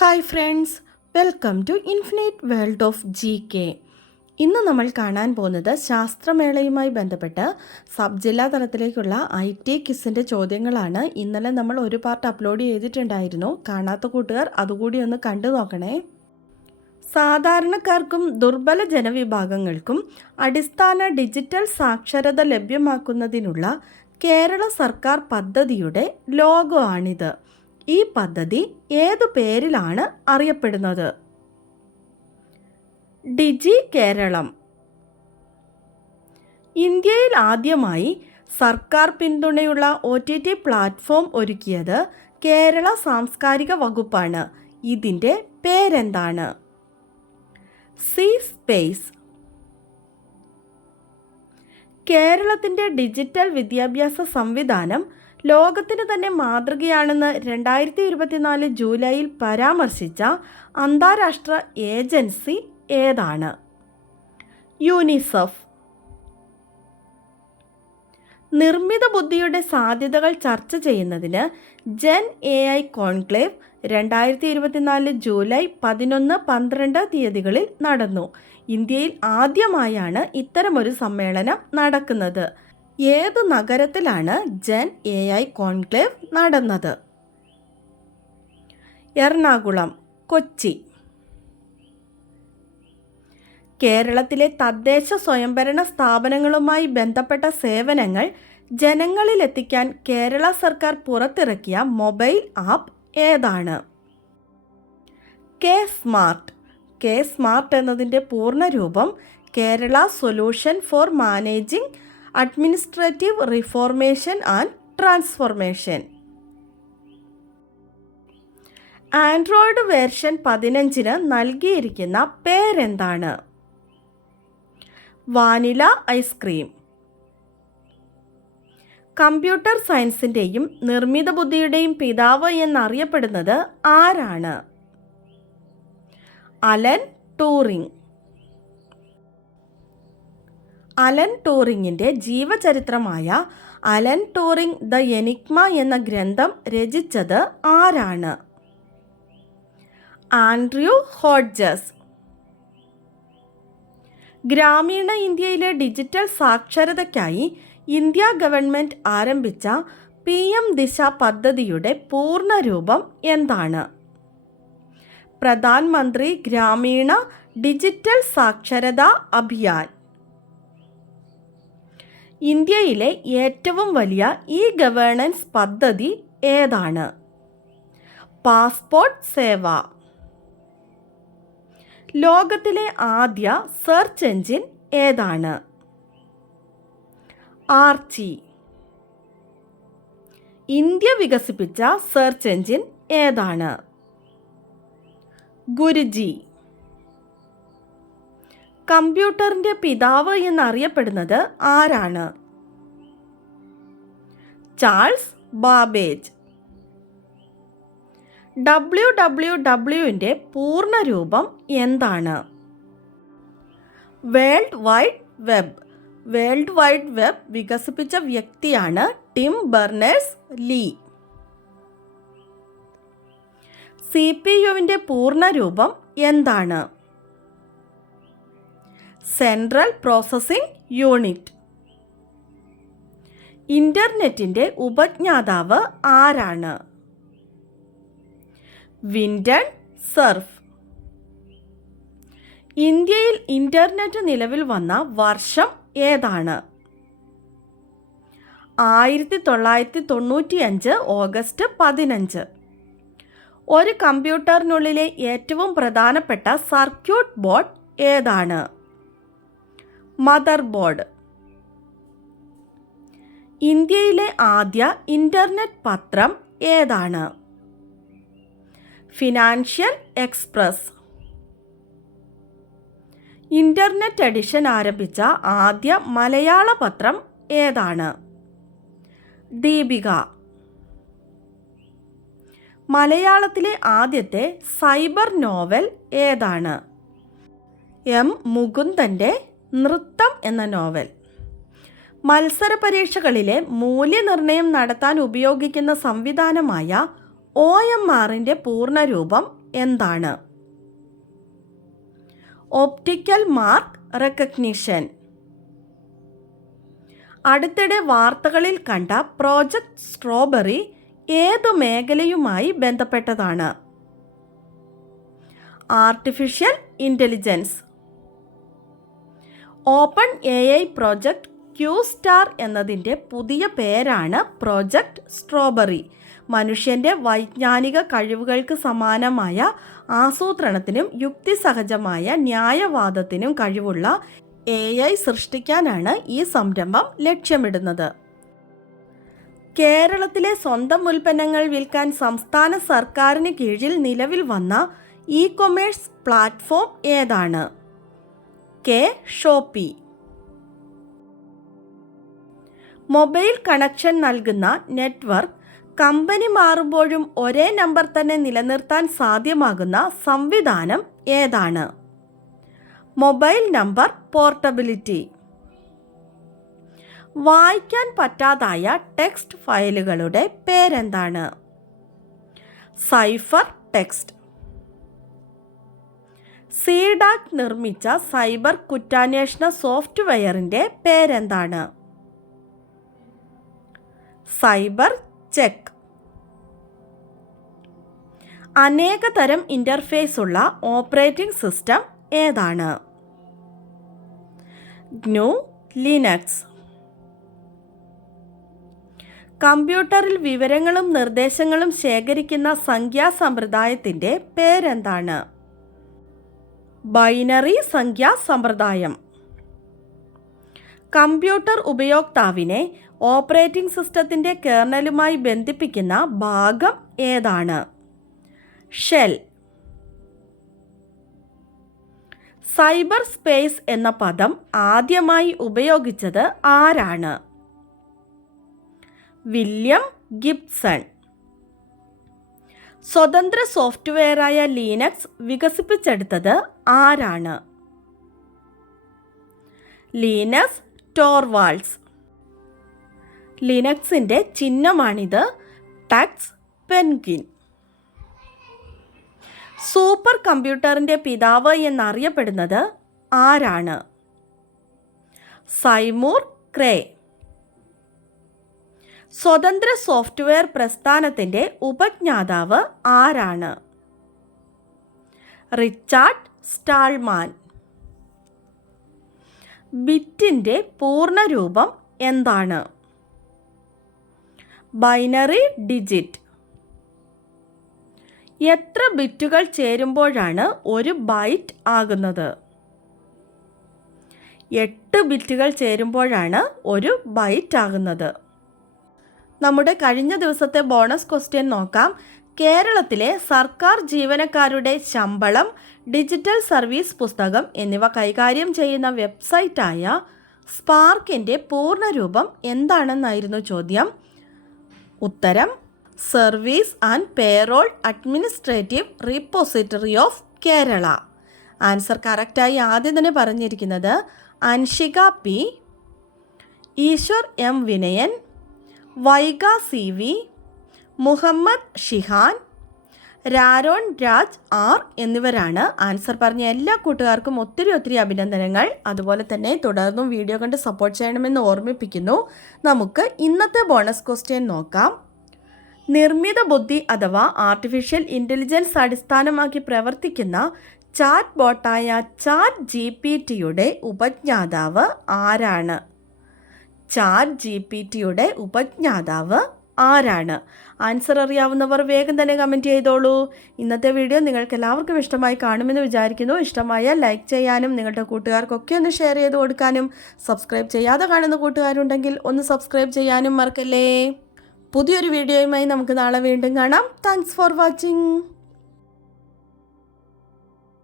Hi friends, welcome to infinite world of GK. ഇന്ന് നമ്മൾ കാണാൻ പോകുന്നത് ശാസ്ത്രമേളയുമായി ബന്ധപ്പെട്ട് സബ് ജില്ലാ തലത്തിലേക്കുള്ള IT ക്വിസിൻ്റെ ചോദ്യങ്ങളാണ്. ഇന്നലെ നമ്മൾ ഒരു പാർട്ട് അപ്ലോഡ് ചെയ്തിട്ടുണ്ടായിരുന്നു. കാണാത്ത കൂട്ടുകാർ അതുകൂടി ഒന്ന് കണ്ടു നോക്കണേ. സാധാരണക്കാർക്കും ദുർബല ജനവിഭാഗങ്ങൾക്കും അടിസ്ഥാന ഡിജിറ്റൽ സാക്ഷരത ലഭ്യമാക്കുന്നതിനുള്ള കേരള സർക്കാർ പദ്ധതിയുടെ ലോഗോ ആണിത്. ഈ പദ്ധതി ഏതു പേരിലാണ് അറിയപ്പെടുന്നത്? ഡിജി കേരളം. ഇന്ത്യയിൽ ആദ്യമായി സർക്കാർ പിന്തുണയുള്ള OTT പ്ലാറ്റ്ഫോം ഒരുക്കിയത് കേരള സാംസ്കാരിക വകുപ്പാണ്. ഇതിൻ്റെ പേരെന്താണ്? C space. കേരളത്തിൻ്റെ ഡിജിറ്റൽ വിദ്യാഭ്യാസ സംവിധാനം ലോകത്തിന് തന്നെ മാതൃകയാണെന്ന് 2024 ജൂലൈയിൽ പരാമർശിച്ച അന്താരാഷ്ട്ര ഏജൻസി ഏതാണ്? യൂണിസെഫ്. നിർമ്മിത ബുദ്ധിയുടെ സാധ്യതകൾ ചർച്ച ചെയ്യുന്നതിന് ജെൻ AI കോൺക്ലേവ് 2024 ജൂലൈ 11-12 തീയതികളിൽ നടന്നു. ഇന്ത്യയിൽ ആദ്യമായാണ് ഇത്തരമൊരു സമ്മേളനം നടക്കുന്നത്. ഏത് നഗരത്തിലാണ് ജെൻ AI കോൺക്ലേവ് നടന്നത്? എറണാകുളം, കൊച്ചി. കേരളത്തിലെ തദ്ദേശ സ്വയംഭരണ സ്ഥാപനങ്ങളുമായി ബന്ധപ്പെട്ട സേവനങ്ങൾ ജനങ്ങളിലെത്തിക്കാൻ കേരള സർക്കാർ പുറത്തിറക്കിയ മൊബൈൽ ആപ്പ് ഏതാണ്? K smart. കെ സ്മാർട്ട് എന്നതിൻ്റെ പൂർണ്ണരൂപം Kerala solution for managing administrative reformation and transformation. Android version 15 നൽകിയിരിക്കുന്ന പേരെന്താണ്? Vanilla ice cream. കമ്പ്യൂട്ടർ സയൻസിൻ്റെയും നിർമ്മിത ബുദ്ധിയുടെയും പിതാവ് എന്നറിയപ്പെടുന്നത് ആരാണ്? Alan Turing. അലൻ ടൂറിങ്ങിൻ്റെ ജീവചരിത്രമായ അലൻ ടൂറിംഗ് ദ എനിഗ്മ എന്ന ഗ്രന്ഥം രചിച്ചത് ആരാണ്? Andrew Hodges. ഗ്രാമീണ ഇന്ത്യയിലെ ഡിജിറ്റൽ സാക്ഷരതയ്ക്കായി ഇന്ത്യ ഗവൺമെൻറ് ആരംഭിച്ച PM ദിശ പദ്ധതിയുടെ പൂർണ്ണരൂപം എന്താണ്? പ്രധാനമന്ത്രി ഗ്രാമീണ ഡിജിറ്റൽ സാക്ഷരതാ അഭിയാൻ. ഇന്ത്യയിലെ ഏറ്റവും വലിയ ഗവേണൻസ് പദ്ധതി ഏതാണ്? പാസ്പോർട്ട് സേവ. ലോകത്തിലെ ആദ്യ സെർച്ച് എഞ്ചിൻ ഏതാണ്? ആർച്ചി. ഇന്ത്യ വികസിപ്പിച്ച സെർച്ച് എഞ്ചിൻ ഏതാണ്? ഗുരുജി. കമ്പ്യൂട്ടറിൻ്റെ പിതാവ് എന്നറിയപ്പെടുന്നത് ആരാണ്? Charles Babbage. WWWൻ്റെ പൂർണ്ണരൂപം എന്താണ്? World wide web. World wide web വികസിപ്പിച്ച വ്യക്തിയാണ് ടിം ബെർണേഴ്സ് ലീ. CPUവിൻ്റെ പൂർണ്ണരൂപം എന്താണ്? Central processing unit. ഇൻ്റർനെറ്റിൻ്റെ ഉപജ്ഞാതാവ് ആരാണ്? വിൻഡൻ സർഫ്. ഇന്ത്യയിൽ ഇൻ്റർനെറ്റ് നിലവിൽ വന്ന വർഷം ഏതാണ്? 1995 ഓഗസ്റ്റ് 15. ഒരു കമ്പ്യൂട്ടറിനുള്ളിലെ ഏറ്റവും പ്രധാനപ്പെട്ട സർക്യൂട്ട് ബോർഡ് ഏതാണ്? Mother board. ഇന്ത്യയിലെ ആദ്യ ഇൻ്റർനെറ്റ് പത്രം ഏതാണ്? Financial express. ഇൻ്റർനെറ്റ് എഡിഷൻ ആരംഭിച്ച ആദ്യ മലയാള പത്രം ഏതാണ്? ദീപിക. മലയാളത്തിലെ ആദ്യത്തെ സൈബർ നോവൽ ഏതാണ്? M. മുകുന്ദൻ്റെ നൃത്തം എന്ന നോവൽ. മത്സര പരീക്ഷകളിലെ മൂല്യനിർണ്ണയം നടത്താൻ ഉപയോഗിക്കുന്ന സംവിധാനമായ OMRൻ്റെ പൂർണ്ണരൂപം എന്താണ്? Optical mark recognition. അടുത്തിടെ വാർത്തകളിൽ കണ്ട പ്രോജക്റ്റ് സ്ട്രോബെറി ഏതു മേഖലയുമായി ബന്ധപ്പെട്ടതാണ്? Artificial intelligence. Open AI project Q star എന്നതിൻ്റെ പുതിയ പേരാണ് പ്രോജക്റ്റ് സ്ട്രോബെറി. മനുഷ്യൻ്റെ വൈജ്ഞാനിക കഴിവുകൾക്ക് സമാനമായ ആസൂത്രണത്തിനും യുക്തിസഹജമായ ന്യായവാദത്തിനും കഴിവുള്ള AI സൃഷ്ടിക്കാനാണ് ഈ സംരംഭം ലക്ഷ്യമിടുന്നത്. കേരളത്തിലെ സ്വന്തം ഉൽപ്പന്നങ്ങൾ വിൽക്കാൻ സംസ്ഥാന സർക്കാരിന് കീഴിൽ നിലവിൽ വന്ന ഇ-കൊമേഴ്സ് പ്ലാറ്റ്ഫോം ഏതാണ്? ഷോപ്പി. മൊബൈൽ കണക്ഷൻ നൽകുന്ന നെറ്റ്വർക്ക് കമ്പനി മാറുമ്പോഴും ഒരേ നമ്പർ തന്നെ നിലനിർത്താൻ സാധ്യമാകുന്ന സംവിധാനം ഏതാണ്? Mobile number portability. വായിക്കാൻ പറ്റാതായ ടെക്സ്റ്റ് ഫയലുകളുടെ പേരെന്താണ്? Cipher text. CDAC നിർമ്മിച്ച സൈബർ കുറ്റാന്വേഷണ സോഫ്റ്റ്വെയറിൻ്റെ പേരെന്താണ്? Cyber check. അനേക തരം ഇൻ്റർഫേസ് ഉള്ള ഓപ്പറേറ്റിംഗ് സിസ്റ്റം ഏതാണ്? GNU Linux. കമ്പ്യൂട്ടറിൽ വിവരങ്ങളും നിർദ്ദേശങ്ങളും ശേഖരിക്കുന്ന സംഖ്യാസമ്പ്രദായത്തിൻ്റെ പേരെന്താണ്? ബൈനറി സംഖ്യാ സമ്പ്രദായം. കമ്പ്യൂട്ടർ ഉപയോക്താവിനെ ഓപ്പറേറ്റിംഗ് സിസ്റ്റത്തിൻ്റെ കേർണലുമായി ബന്ധിപ്പിക്കുന്ന ഭാഗം ഏതാണ്? ഷെൽ. സൈബർ സ്പേസ് എന്ന പദം ആദ്യമായി ഉപയോഗിച്ചത് ആരാണ്? William Gibson. സ്വതന്ത്ര സോഫ്റ്റ്വെയറായ ലിനക്സ് വികസിപ്പിച്ചെടുത്തത് ആരാണ്? Linus Torvalds. ലിനക്സിൻ്റെ ചിഹ്നമാണിത്, ടക്സ് പെൻഗ്വിൻ. സൂപ്പർ കമ്പ്യൂട്ടറിൻ്റെ പിതാവ് എന്നറിയപ്പെടുന്നത് ആരാണ്? സൈമൂർ ക്രേ. സ്വതന്ത്ര സോഫ്റ്റ്വെയർ പ്രസ്ഥാനത്തിൻ്റെ ഉപജ്ഞാതാവ് ആരാണ്? Richard Stallman. ബിറ്റിൻ്റെ പൂർണ്ണരൂപം എന്താണ്? Binary digit. എത്ര ബിറ്റുകൾ ചേരുമ്പോഴാണ് ഒരു ബൈറ്റ് ആകുന്നത്? 8 ബിറ്റുകൾ ചേരുമ്പോഴാണ് ഒരു ബൈറ്റ് ആകുന്നത്. നമ്മുടെ കഴിഞ്ഞ ദിവസത്തെ ബോണസ് ക്വസ്റ്റ്യൻ നോക്കാം. കേരളത്തിലെ സർക്കാർ ജീവനക്കാരുടെ ശമ്പളം, ഡിജിറ്റൽ സർവീസ് പുസ്തകം എന്നിവ കൈകാര്യം ചെയ്യുന്ന വെബ്സൈറ്റായ സ്പാർക്കിൻ്റെ പൂർണ്ണരൂപം എന്താണെന്നായിരുന്നു ചോദ്യം. ഉത്തരം service and payroll administrative repository of Kerala. Answer കറക്റ്റായി ആദ്യം തന്നെ പറഞ്ഞിരിക്കുന്നത് Anshika P, Eshwar M Vinayan, Vaiga CV, Muhammad Shihan, Raron Raj R എന്നിവരാണ്. ആൻസർ പറഞ്ഞ എല്ലാ കൂട്ടുകാർക്കും ഒത്തിരി അഭിനന്ദനങ്ങൾ. അതുപോലെ തന്നെ തുടർന്നും വീഡിയോ കണ്ട് സപ്പോർട്ട് ചെയ്യണമെന്ന് ഓർമ്മിപ്പിക്കുന്നു. നമുക്ക് ഇന്നത്തെ ബോണസ് ക്വസ്റ്റ്യൻ നോക്കാം. നിർമ്മിത ബുദ്ധി അഥവാ ആർട്ടിഫിഷ്യൽ ഇൻ്റലിജൻസ് അടിസ്ഥാനമാക്കി പ്രവർത്തിക്കുന്ന ചാറ്റ് ബോട്ടായ ChatGPTയുടെ ഉപജ്ഞാതാവ് ആരാണ്? ChatGPTയുടെ ഉപജ്ഞാതാവ് ആരാണ്? ആൻസർ അറിയാവുന്നവർ വേഗം തന്നെ കമൻറ്റ് ചെയ്തോളൂ. ഇന്നത്തെ വീഡിയോ നിങ്ങൾക്ക് എല്ലാവർക്കും ഇഷ്ടമായി കാണുമെന്ന് വിചാരിക്കുന്നു. ഇഷ്ടമായാൽ ലൈക്ക് ചെയ്യാനും നിങ്ങളുടെ കൂട്ടുകാർക്കൊക്കെ ഒന്ന് ഷെയർ ചെയ്ത് കൊടുക്കാനും സബ്സ്ക്രൈബ് ചെയ്യാതെ കാണുന്ന കൂട്ടുകാരുണ്ടെങ്കിൽ ഒന്ന് സബ്സ്ക്രൈബ് ചെയ്യാനും മറക്കല്ലേ. പുതിയൊരു വീഡിയോയുമായി നമുക്ക് നാളെ വീണ്ടും കാണാം. Thanks for watching.